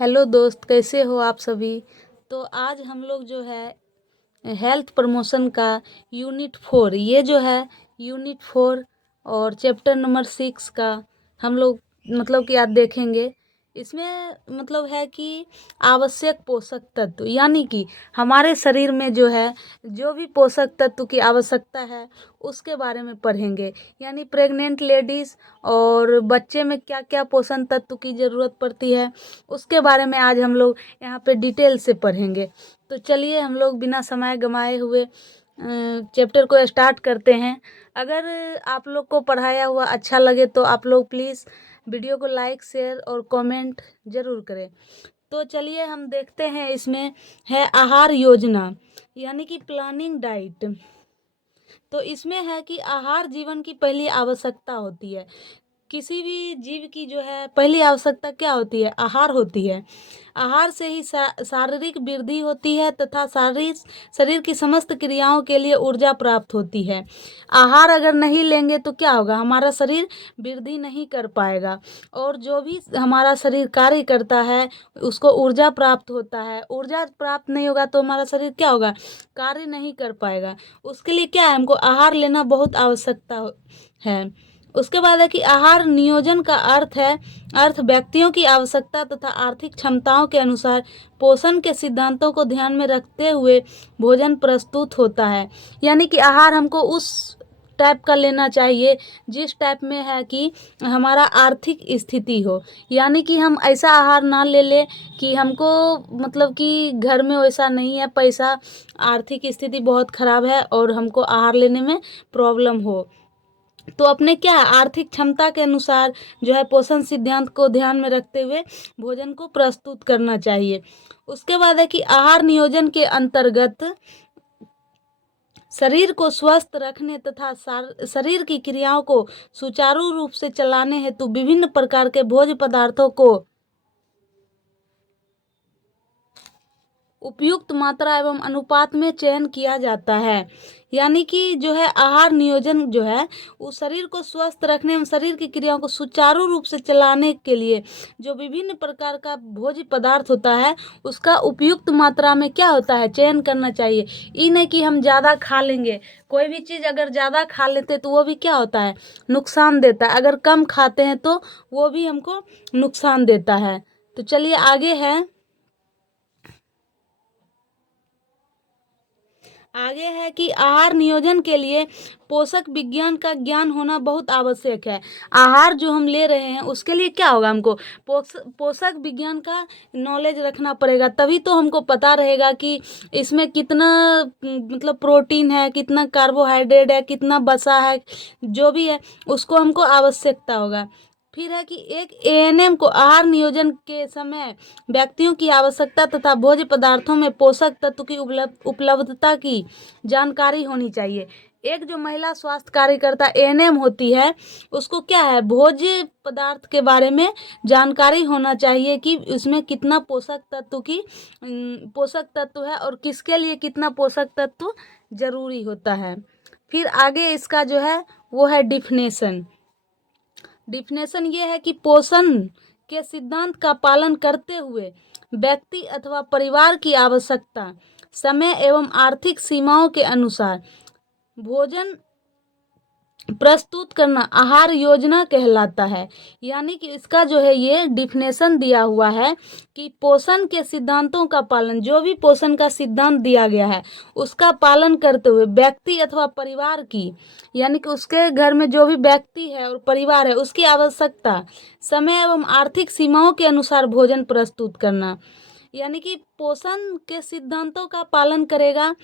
Hello दोस्त, कैसे हो आप सभी। तो आज हम लोग जो है हेल्थ प्रमोशन का यूनिट 4, ये जो है यूनिट 4 और चैप्टर नंबर 6 का हम लोग मतलब कि आज देखेंगे। इसमें मतलब है कि आवश्यक पोषक तत्व, यानी कि हमारे शरीर में जो है जो भी पोषक तत्व की आवश्यकता है उसके बारे में पढ़ेंगे। यानी प्रेग्नेंट लेडीज़ और बच्चे में क्या क्या पोषण तत्व की ज़रूरत पड़ती है उसके बारे में आज हम लोग यहाँ पे डिटेल से पढ़ेंगे। तो चलिए हम लोग बिना समय गंवाए हुए चैप्टर को स्टार्ट करते हैं। अगर आप लोग को पढ़ाया हुआ अच्छा लगे तो आप लोग प्लीज़ वीडियो को लाइक शेयर और कमेंट ज़रूर करें। तो चलिए हम देखते हैं। इसमें है आहार योजना, यानी कि प्लानिंग डाइट। तो इसमें है कि आहार जीवन की पहली आवश्यकता होती है। किसी भी जीव की जो है पहली आवश्यकता क्या होती है? आहार होती है। आहार से ही शारीरिक वृद्धि होती है तथा शरीर की समस्त क्रियाओं के लिए ऊर्जा प्राप्त होती है। आहार अगर नहीं लेंगे तो क्या होगा? हमारा शरीर वृद्धि नहीं कर पाएगा और जो भी हमारा शरीर कार्य करता है उसको ऊर्जा प्राप्त होता है। ऊर्जा प्राप्त नहीं होगा तो हमारा शरीर क्या होगा? कार्य नहीं कर पाएगा। उसके लिए क्या है? हमको आहार लेना बहुत आवश्यकता है। उसके बाद है कि आहार नियोजन का अर्थ व्यक्तियों की आवश्यकता तथा आर्थिक क्षमताओं के अनुसार पोषण के सिद्धांतों को ध्यान में रखते हुए भोजन प्रस्तुत होता है। यानी कि आहार हमको उस टाइप का लेना चाहिए जिस टाइप में है कि हमारा आर्थिक स्थिति हो। यानी कि हम ऐसा आहार ना ले कि हमको मतलब कि घर में वैसा नहीं है पैसा, आर्थिक स्थिति बहुत ख़राब है और हमको आहार लेने में प्रॉब्लम हो। तो अपने क्या है आर्थिक क्षमता के अनुसार जो है पोषण सिद्धांत को ध्यान में रखते हुए भोजन को प्रस्तुत करना चाहिए। उसके बाद है कि आहार नियोजन के अंतर्गत शरीर को स्वस्थ रखने तथा शरीर की क्रियाओं को सुचारू रूप से चलाने हेतु विभिन्न प्रकार के भोज्य पदार्थों को उपयुक्त मात्रा एवं अनुपात में चयन किया जाता है। यानी कि जो है आहार नियोजन जो है वो शरीर को स्वस्थ रखने एवं शरीर की क्रियाओं को सुचारू रूप से चलाने के लिए जो विभिन्न प्रकार का भोज्य पदार्थ होता है उसका उपयुक्त मात्रा में क्या होता है? चयन करना चाहिए। ये नहीं कि हम ज़्यादा खा लेंगे। कोई भी चीज़ अगर ज़्यादा खा लेते तो वो भी क्या होता है? नुकसान देता है। अगर कम खाते हैं तो वो भी हमको नुकसान देता है। तो चलिए आगे है कि आहार नियोजन के लिए पोषक विज्ञान का ज्ञान होना बहुत आवश्यक है। आहार जो हम ले रहे हैं उसके लिए क्या होगा? हमको पोषक विज्ञान का नॉलेज रखना पड़ेगा, तभी तो हमको पता रहेगा कि इसमें कितना मतलब प्रोटीन है, कितना कार्बोहाइड्रेट है, कितना वसा है, जो भी है उसको हमको आवश्यकता होगा। फिर है कि एक एएनएम को आहार नियोजन के समय व्यक्तियों की आवश्यकता तथा भोज्य पदार्थों में पोषक तत्व की उपलब्धता की जानकारी होनी चाहिए। एक जो महिला स्वास्थ्य कार्यकर्ता एएनएम होती है उसको क्या है? भोज्य पदार्थ के बारे में जानकारी होना चाहिए कि उसमें कितना पोषक तत्व है और किसके लिए कितना पोषक तत्व जरूरी होता है। फिर आगे इसका जो है वो है डिफिनेशन ये है कि पोषण के सिद्धांत का पालन करते हुए व्यक्ति अथवा परिवार की आवश्यकता, समय एवं आर्थिक सीमाओं के अनुसार भोजन प्रस्तुत करना आहार योजना कहलाता है। यानी कि इसका जो है ये डिफिनेशन दिया हुआ है कि पोषण के सिद्धांतों का पालन, जो भी पोषण का सिद्धांत दिया गया है उसका पालन करते हुए व्यक्ति अथवा परिवार की, यानी कि उसके घर में जो भी व्यक्ति है और परिवार है उसकी आवश्यकता, समय एवं आर्थिक सीमाओं के अनुसार भोजन प्रस्तुत करना। यानी कि पोषण के सिद्धांतों का पालन करेगा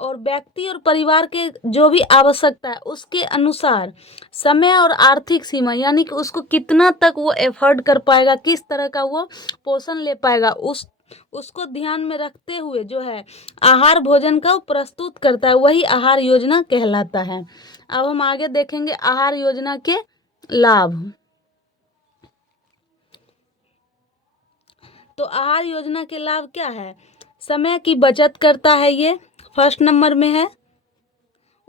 और व्यक्ति और परिवार के जो भी आवश्यकता है उसके अनुसार समय और आर्थिक सीमा, यानी कि उसको कितना तक वो एफर्ट कर पाएगा, किस तरह का वो पोषण ले पाएगा, उसको ध्यान में रखते हुए जो है आहार भोजन का प्रस्तुत करता है, वही आहार योजना कहलाता है। अब हम आगे देखेंगे आहार योजना के लाभ। तो आहार योजना के लाभ क्या है? समय की बचत करता है, ये फर्स्ट नंबर में है।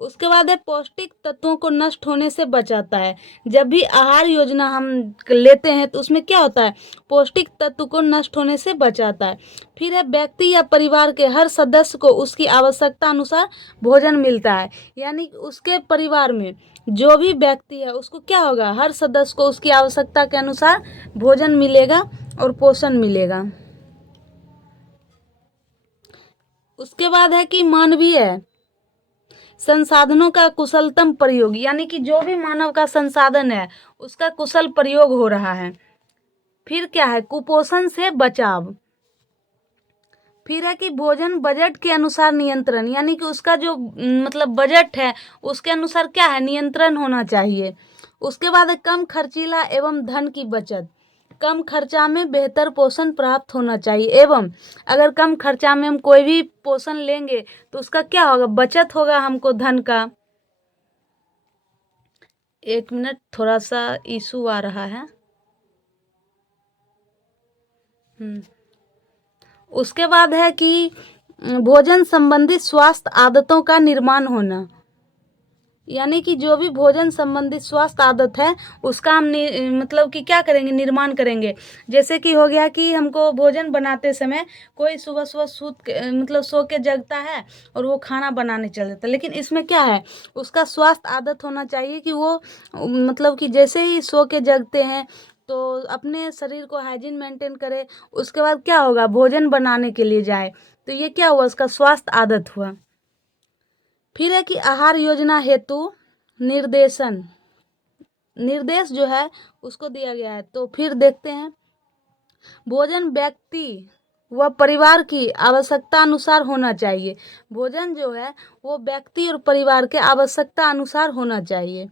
उसके बाद है पौष्टिक तत्वों को नष्ट होने से बचाता है। जब भी आहार योजना हम लेते हैं तो उसमें क्या होता है, पौष्टिक तत्व को नष्ट होने से बचाता है। फिर है व्यक्ति या परिवार के हर सदस्य को उसकी आवश्यकता अनुसार भोजन मिलता है। यानी कि उसके परिवार में जो भी व्यक्ति है उसको क्या होगा, हर सदस्य को उसकी आवश्यकता के अनुसार भोजन मिलेगा और पोषण मिलेगा। उसके बाद है कि मानवीय संसाधनों का कुशलतम प्रयोग, यानी कि जो भी मानव का संसाधन है उसका कुशल प्रयोग हो रहा है। फिर क्या है, कुपोषण से बचाव। फिर है कि भोजन बजट के अनुसार नियंत्रण, यानी कि उसका जो मतलब बजट है उसके अनुसार क्या है, नियंत्रण होना चाहिए। उसके बाद है कम खर्चीला एवं धन की बचत। कम खर्चा में बेहतर पोषण प्राप्त होना चाहिए, एवं अगर कम खर्चा में हम कोई भी पोषण लेंगे तो उसका क्या होगा, बचत होगा हमको धन का। एक मिनट, थोड़ा सा इशू आ रहा है। उसके बाद है कि भोजन संबंधित स्वास्थ्य आदतों का निर्माण होना, यानी कि जो भी भोजन संबंधित स्वास्थ्य आदत है उसका हम मतलब कि क्या करेंगे, निर्माण करेंगे। जैसे कि हो गया कि हमको भोजन बनाते समय कोई सुबह सुबह मतलब सो के जगता है और वो खाना बनाने चल जाता है, लेकिन इसमें क्या है, उसका स्वास्थ्य आदत होना चाहिए कि वो मतलब कि जैसे ही सो के जगते हैं तो अपने शरीर को हाइजीन मेंटेन करे, उसके बाद क्या होगा, भोजन बनाने के लिए जाए, तो ये क्या हुआ, उसका स्वास्थ्य आदत हुआ। फिर है कि आहार योजना हेतु निर्देशन, निर्देश जो है उसको दिया गया है। तो फिर देखते हैं, भोजन व्यक्ति व परिवार की आवश्यकता अनुसार होना चाहिए। भोजन जो है वो व्यक्ति और परिवार के आवश्यकता अनुसार होना चाहिए।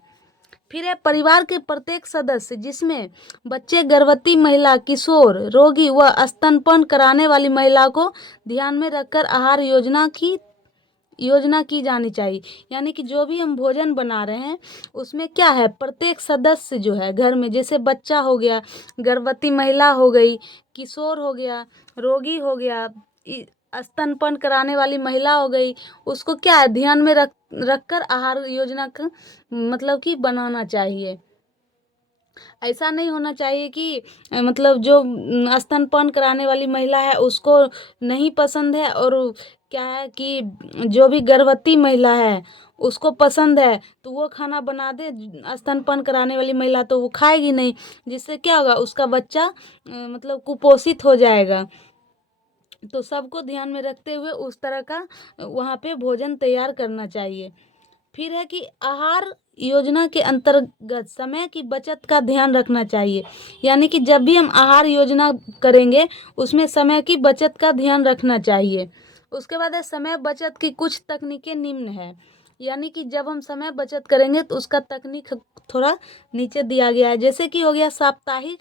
फिर है परिवार के प्रत्येक सदस्य, जिसमें बच्चे, गर्भवती महिला, किशोर, रोगी व स्तनपान कराने वाली महिला को ध्यान में रखकर आहार योजना की जानी चाहिए। यानी कि जो भी हम भोजन बना रहे हैं उसमें क्या है, प्रत्येक सदस्य जो है घर में, जैसे बच्चा हो गया, गर्भवती महिला हो गई, किशोर हो गया, रोगी हो गया, स्तनपान कराने वाली महिला हो गई, उसको क्या है, ध्यान में रखकर आहार योजना का मतलब कि बनाना चाहिए। ऐसा नहीं होना चाहिए कि मतलब जो स्तनपान कराने वाली महिला है उसको नहीं पसंद है, और क्या है कि जो भी गर्भवती महिला है उसको पसंद है तो वो खाना बना दे, स्तनपान कराने वाली महिला तो वो खाएगी नहीं, जिससे क्या होगा, उसका बच्चा मतलब कुपोषित हो जाएगा। तो सबको ध्यान में रखते हुए उस तरह का वहाँ पे भोजन तैयार करना चाहिए। फिर है कि आहार योजना के अंतर्गत समय की बचत का ध्यान रखना चाहिए। यानी कि जब भी हम आहार योजना करेंगे उसमें समय की बचत का ध्यान रखना चाहिए। उसके बाद है समय बचत की कुछ तकनीकें निम्न है। यानी कि जब हम समय बचत करेंगे तो उसका तकनीक थोड़ा नीचे दिया गया है। जैसे कि हो गया साप्ताहिक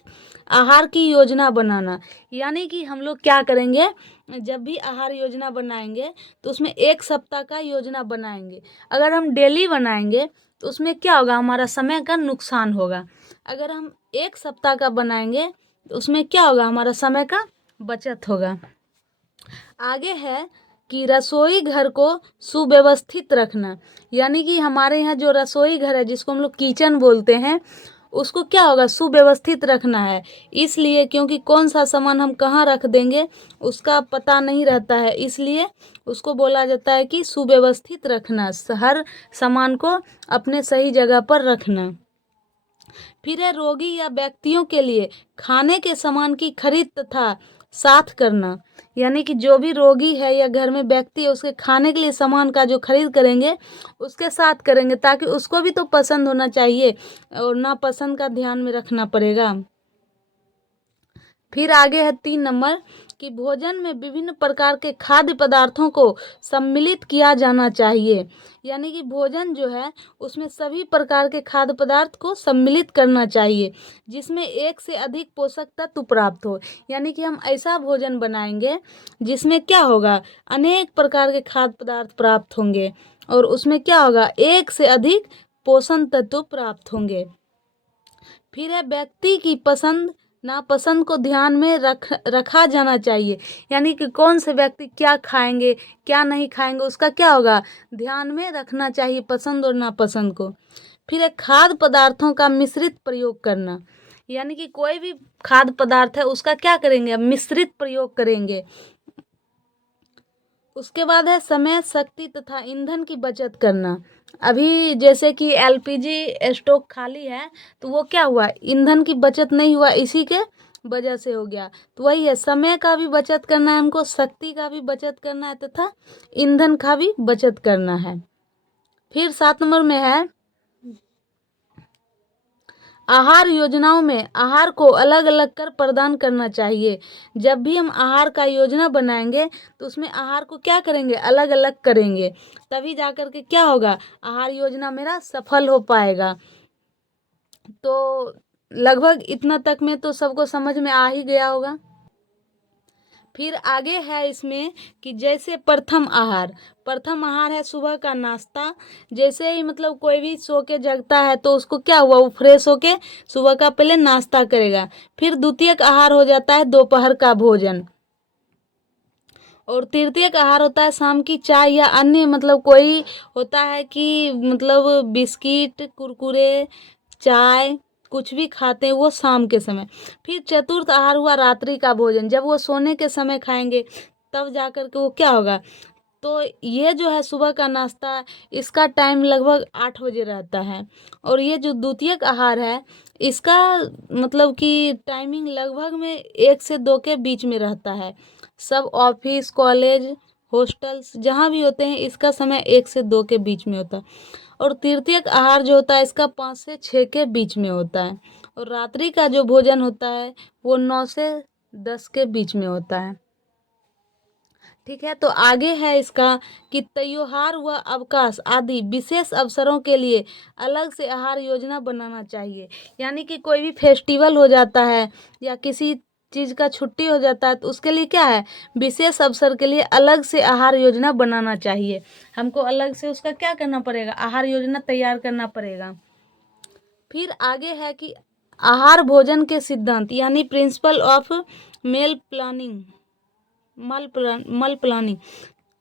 आहार की योजना बनाना। यानी कि हम लोग क्या करेंगे, जब भी आहार योजना बनाएंगे तो उसमें एक सप्ताह का योजना बनाएंगे। अगर हम डेली बनाएंगे तो उसमें क्या होगा, हमारा समय का नुकसान होगा। अगर हम एक सप्ताह का बनाएंगे तो उसमें क्या होगा, हमारा समय का बचत होगा। आगे है कि रसोई घर को सुव्यवस्थित रखना। यानी कि हमारे यहाँ जो रसोई घर है जिसको हम लोग किचन बोलते हैं उसको क्या होगा, सुव्यवस्थित रखना है। इसलिए क्योंकि कौन सा सामान हम कहाँ रख देंगे उसका पता नहीं रहता है, इसलिए उसको बोला जाता है कि सुव्यवस्थित रखना, हर सामान को अपने सही जगह पर रखना। फिर है रोगी या व्यक्तियों के लिए खाने के सामान की खरीद तथा साथ करना। यानी कि जो भी रोगी है या घर में व्यक्ति है उसके खाने के लिए सामान का जो खरीद करेंगे उसके साथ करेंगे, ताकि उसको भी तो पसंद होना चाहिए और ना पसंद का ध्यान में रखना पड़ेगा। फिर आगे है 3 नंबर कि भोजन में विभिन्न प्रकार के खाद्य पदार्थों को सम्मिलित किया जाना चाहिए। यानी कि भोजन जो है उसमें सभी प्रकार के खाद्य पदार्थ को सम्मिलित करना चाहिए जिसमें एक से अधिक पोषक तत्व प्राप्त हो। यानी कि हम ऐसा भोजन बनाएंगे जिसमें क्या होगा, अनेक प्रकार के खाद्य पदार्थ प्राप्त होंगे और उसमें क्या होगा, एक से अधिक पोषण तत्व प्राप्त होंगे। फिर है व्यक्ति की पसंद नापसंद को ध्यान में रखा जाना चाहिए। यानी कि कौन से व्यक्ति क्या खाएंगे क्या नहीं खाएंगे उसका क्या होगा, ध्यान में रखना चाहिए पसंद और नापसंद को। फिर एक खाद्य पदार्थों का मिश्रित प्रयोग करना, यानी कि कोई भी खाद्य पदार्थ है उसका क्या करेंगे, मिश्रित प्रयोग करेंगे। उसके बाद है समय, शक्ति तथा ईंधन की बचत करना। अभी जैसे कि एलपीजी स्टोव खाली है तो वो क्या हुआ, ईंधन की बचत नहीं हुआ, इसी के वजह से हो गया। तो वही है, समय का भी बचत करना है हमको, शक्ति का भी बचत करना है तथा ईंधन का भी बचत करना है। फिर 7 नंबर में है आहार योजनाओं में आहार को अलग अलग कर प्रदान करना चाहिए। जब भी हम आहार का योजना बनाएंगे तो उसमें आहार को क्या करेंगे, अलग अलग करेंगे, तभी जा कर के क्या होगा, आहार योजना मेरा सफल हो पाएगा। तो लगभग इतना तक में तो सबको समझ में आ ही गया होगा। फिर आगे है इसमें कि जैसे प्रथम आहार है सुबह का नाश्ता। जैसे ही मतलब कोई भी सो के जगता है तो उसको क्या हुआ, वो फ्रेश होके सुबह का पहले नाश्ता करेगा। फिर द्वितीयक आहार हो जाता है दोपहर का भोजन, और तृतीयक आहार होता है शाम की चाय या अन्य मतलब कोई होता है कि मतलब बिस्किट कुरकुरे चाय कुछ भी खाते हैं वो शाम के समय। फिर चतुर्थ आहार हुआ रात्रि का भोजन, जब वो सोने के समय खाएंगे तब जा कर के वो क्या होगा। तो ये जो है सुबह का नाश्ता, इसका टाइम लगभग 8 बजे रहता है। और ये जो द्वितीयक आहार है इसका मतलब कि टाइमिंग लगभग में 1 से 2 के बीच में रहता है। सब ऑफिस कॉलेज हॉस्टल्स जहाँ भी होते हैं इसका समय 1 से 2 के बीच में होता है। और तृतीयक आहार जो होता है इसका 5 से 6 के बीच में होता है। और रात्रि का जो भोजन होता है वो 9 से 10 के बीच में होता है। ठीक है, तो आगे है इसका कि त्योहार व अवकाश आदि विशेष अवसरों के लिए अलग से आहार योजना बनाना चाहिए। यानी कि कोई भी फेस्टिवल हो जाता है या किसी चीज़ का छुट्टी हो जाता है तो उसके लिए क्या है, विशेष अवसर के लिए अलग से आहार योजना बनाना चाहिए। हमको अलग से उसका क्या करना पड़ेगा, आहार योजना तैयार करना पड़ेगा। फिर आगे है कि आहार भोजन के सिद्धांत यानी प्रिंसिपल ऑफ मेल प्लानिंग मल प्लानिंग।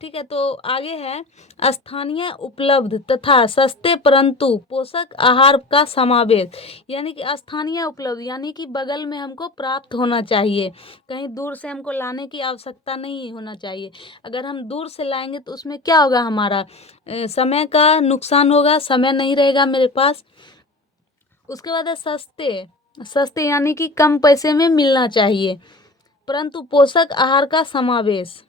ठीक है, तो आगे है स्थानीय उपलब्ध तथा सस्ते परंतु पोषक आहार का समावेश। यानी कि स्थानीय उपलब्ध यानी कि बगल में हमको प्राप्त होना चाहिए, कहीं दूर से हमको लाने की आवश्यकता नहीं होना चाहिए। अगर हम दूर से लाएंगे तो उसमें क्या होगा, हमारा समय का नुकसान होगा, समय नहीं रहेगा मेरे पास। उसके बाद है सस्ते सस्ते यानी कि कम पैसे में मिलना चाहिए परंतु पोषक आहार का समावेश।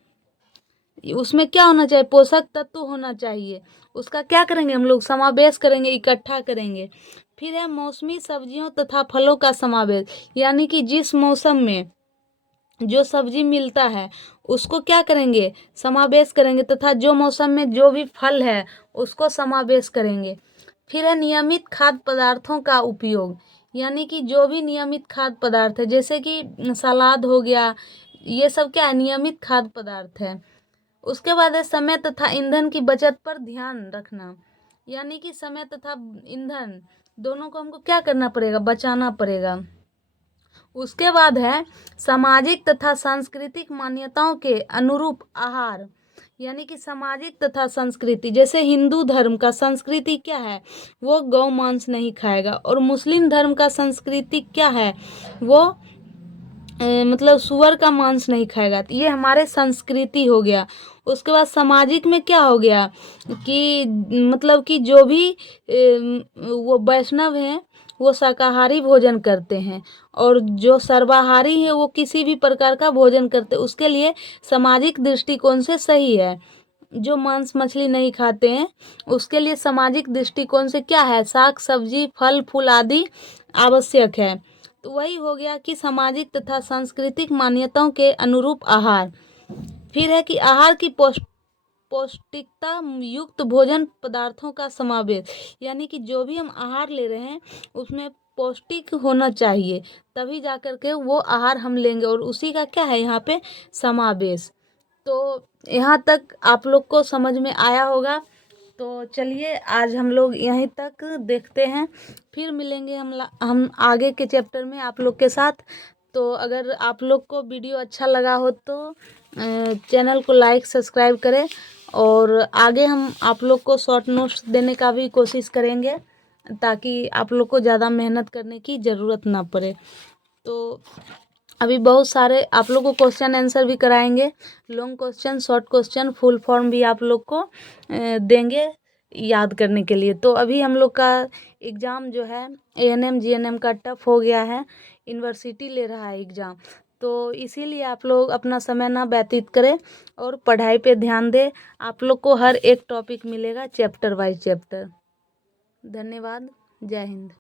उसमें क्या होना चाहिए, पोषक तत्व होना चाहिए, उसका क्या करेंगे हम लोग, समावेश करेंगे, इकट्ठा करेंगे। फिर है मौसमी सब्जियों तथा फलों का समावेश। यानी कि जिस मौसम में जो सब्जी मिलता है उसको क्या करेंगे, समावेश करेंगे, तथा जो मौसम में जो भी फल है उसको समावेश करेंगे। फिर है नियमित खाद्य पदार्थों का उपयोग। यानी कि जो भी नियमित खाद्य पदार्थ है जैसे कि सलाद हो गया, ये सब क्या है, नियमित खाद्य पदार्थ है। उसके बाद है समय तथा ईंधन की बचत पर ध्यान रखना। यानी कि समय तथा ईंधन दोनों को हमको क्या करना पड़ेगा, बचाना पड़ेगा। उसके बाद है सामाजिक तथा सांस्कृतिक मान्यताओं के अनुरूप आहार। यानी कि सामाजिक तथा संस्कृति, जैसे हिंदू धर्म का संस्कृति क्या है, वो गौ मांस नहीं खाएगा। और मुस्लिम धर्म का संस्कृति क्या है, वो मतलब सुअर का मांस नहीं खाएगा। तो ये हमारे संस्कृति हो गया। उसके बाद सामाजिक में क्या हो गया कि मतलब कि जो भी वो वैष्णव हैं वो शाकाहारी भोजन करते हैं, और जो सर्वाहारी है वो किसी भी प्रकार का भोजन करते हैं। उसके लिए सामाजिक दृष्टिकोण से सही है। जो मांस मछली नहीं खाते हैं उसके लिए सामाजिक दृष्टिकोण से क्या है, साग सब्जी फल फूल आदि आवश्यक है। तो वही हो गया कि सामाजिक तथा सांस्कृतिक मान्यताओं के अनुरूप आहार। फिर है कि आहार की पौष्टिकता युक्त भोजन पदार्थों का समावेश। यानी कि जो भी हम आहार ले रहे हैं उसमें पौष्टिक होना चाहिए, तभी जा कर के वो आहार हम लेंगे, और उसी का क्या है यहाँ पे समावेश। तो यहाँ तक आप लोग को समझ में आया होगा। तो चलिए आज हम लोग यहीं तक देखते हैं, फिर मिलेंगे हम आगे के चैप्टर में आप लोग के साथ। तो अगर आप लोग को वीडियो अच्छा लगा हो तो चैनल को लाइक सब्सक्राइब करें, और आगे हम आप लोग को शॉर्ट नोट्स देने का भी कोशिश करेंगे ताकि आप लोग को ज़्यादा मेहनत करने की ज़रूरत ना पड़े। तो अभी बहुत सारे आप लोग को क्वेश्चन आंसर भी कराएंगे, long question, short question, full form भी आप लोग को देंगे याद करने के लिए। तो अभी हम लोग का एग्ज़ाम जो है ANM GNM का टफ हो गया है, यूनिवर्सिटी ले रहा है एग्ज़ाम, तो इसीलिए आप लोग अपना समय ना व्यतीत करें और पढ़ाई पे ध्यान दें। आप लोग को हर एक टॉपिक मिलेगा चैप्टर वाइज चैप्टर। धन्यवाद। जय हिंद।